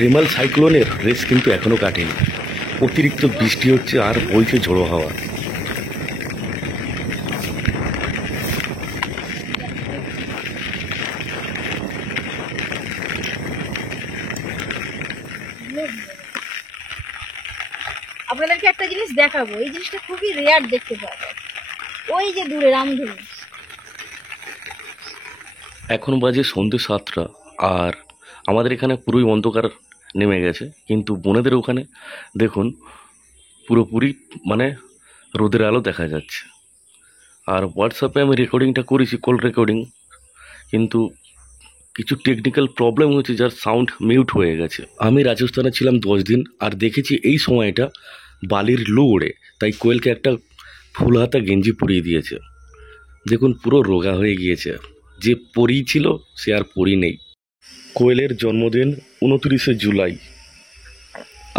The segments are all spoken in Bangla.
রেমাল সাইক্লোনের রেস কিন্তু এখনো কাটেনি। অতিরিক্ত বৃষ্টি হচ্ছে আর বইছে ঝোড়ো হাওয়া। আপনাদেরকে একটা জিনিস দেখাবো, এই জিনিসটা খুবই রেয়ার দেখতে পাওয়া যায়। ওই যে দূরে রামধনু। এখন বাজে সন্ধ্যে 7টা, আর আমাদের এখানে পুরোই অন্ধকার নেমে গেছে, কিন্তু বোনেদের ওখানে দেখুন পুরোপুরি মানে রোদের আলো দেখা যাচ্ছে। আর হোয়াটসঅ্যাপে আমি রেকর্ডিংটা করেছি, কল রেকর্ডিং, কিন্তু কিছু টেকনিক্যাল প্রবলেম হয়েছে, যার সাউন্ড মিউট হয়ে গেছে। আমি রাজস্থানে ছিলাম 10 দিন, আর দেখেছি এই সময়টা বালির লু ওড়ে, তাই কোয়েলকে একটা ফুল হাতা গেঞ্জি পরিয়ে দিয়েছে। দেখুন পুরো রোগা হয়ে গিয়েছে, যে পরি ছিল সে আর পরি নেই। কোয়েলের জন্মদিন 29শে জুলাই।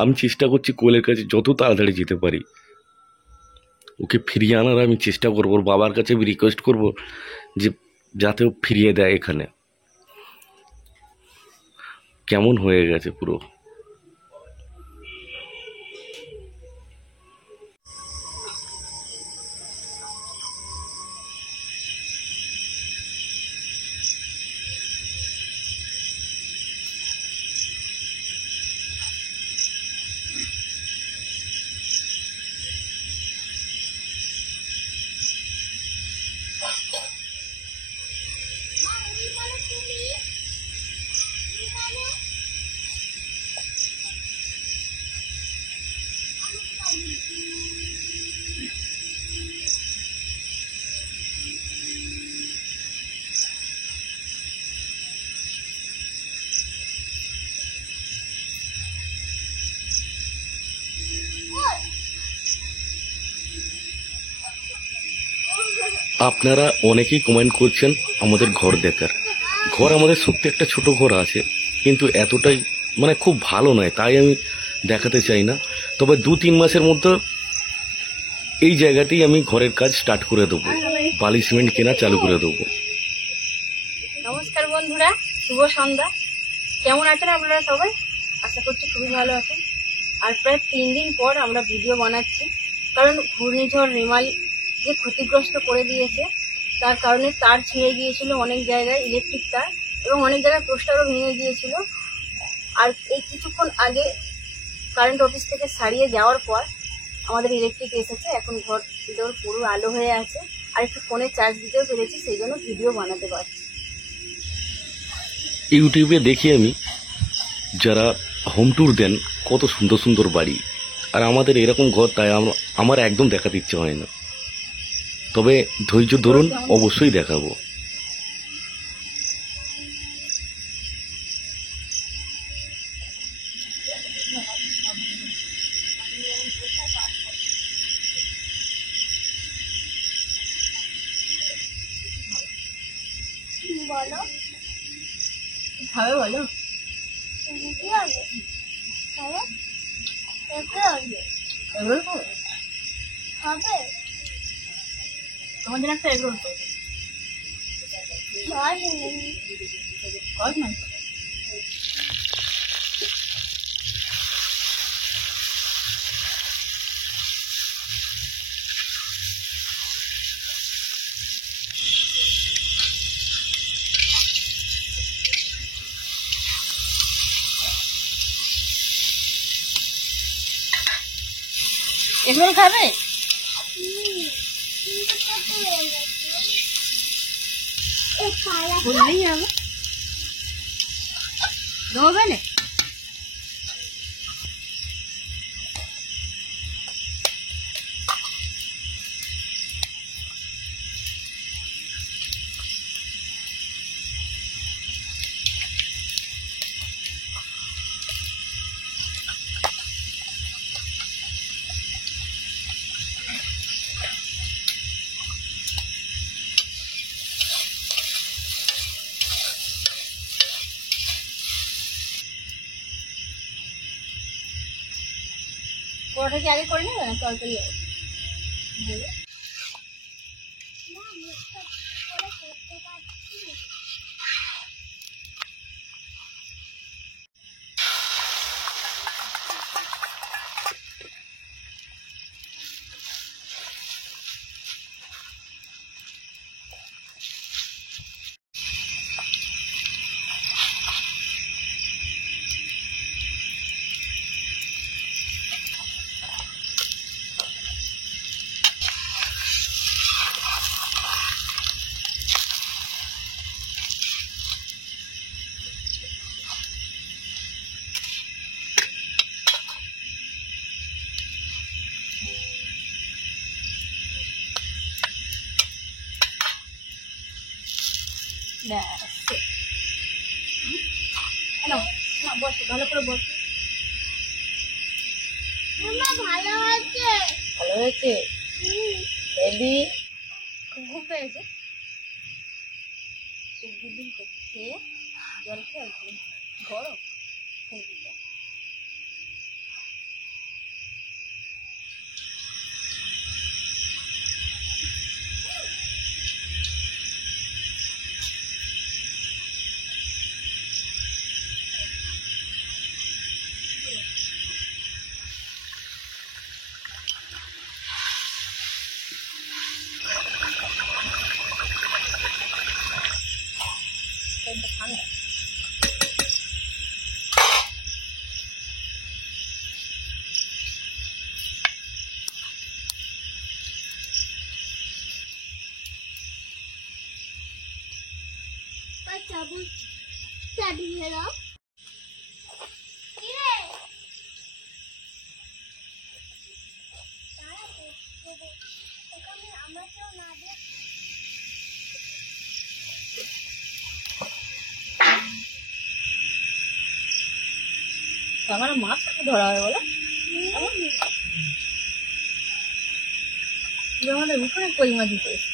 আমি চেষ্টা করছি কোয়েলের কাছে যত তাড়াতাড়ি যেতে পারি, ওকে ফিরিয়ে আনার আমি চেষ্টা করবো। ওর বাবার কাছে আমি রিকোয়েস্ট করবো যে যাতে ও ফিরিয়ে দেয় এখানে। কেমন হয়ে গেছে পুরো। আপনারা অনেকেই কমেন্ট করছেন আমাদের ঘর দেখার। ঘর আমাদের সত্যি একটা ছোট ঘর আছে, কিন্তু এতটাই মানে খুব ভালো নয়, তাই আমি দেখাতে চাই না। তবে 2-3 মাসের মধ্যে এই জায়গাতেই আমি ঘরের কাজ স্টার্ট করে দেবো, বালি সিমেন্ট কেনা চালু করে দেবো। নমস্কার বন্ধুরা, শুভ সন্ধ্যা। কেমন আছেন আপনারা সবাই? আশা করছি খুবই ভালো আছেন। আর প্রায় 3 দিন পর আমরা ভিডিও বানাচ্ছি, কারণ ঘূর্ণিঝড় রেমাল যে ক্ষতিগ্রস্ত করে দিয়েছে, তার কারণে তার ছিঁড়ে গিয়েছিল অনেক জায়গায়, ইলেকট্রিক তার, এবং অনেক জায়গায় পোস্টারও ভেঙে গিয়েছিল। আর এই কিছুক্ষণ আগে কারেন্ট অফিস থেকে সারিয়ে যাওয়ার পর আমাদের ইলেকট্রিক এসেছে। এখন ঘর ভিতর পুরো আলো হয়ে আছে, আর একটু ফোনে চার্জ দিতেও পেরেছি, সেই জন্য ভিডিও বানাতে পারছি। ইউটিউবে দেখি আমি যারা হোম ট্যুর দেন, কত সুন্দর সুন্দর বাড়ি, আর আমাদের এরকম ঘর, তাই আমার একদম দেখাতে ইচ্ছে হয় না। তবে ধৈর্য ধরুন, অবশ্যই দেখাবো। বলো, খাবে বলো? এগরোল খাবে? তোমার জন্য একটা এগরোল করবো। কত মাংস? এগরোল খাবে? বললেই হবে, দেবে না? পরোটা কি আগে করে নেবে না তরকারি? ব্যাস। নাও, নাও, বসো, ভালো করে বসো। ভালো হয়েছে। ভালো হয়েছে হেবি। খুব ঘুম পেয়েছে। চোখ দিন করছে, খেয়ে জল খেয়ে ঘুম গরম ঘুম দিতে। ঠান্ডা চাবি হেরাও। আমার মাছ ধরা হয় বলো, আমাদের উঠোনে কই মাছ দিতে এসে।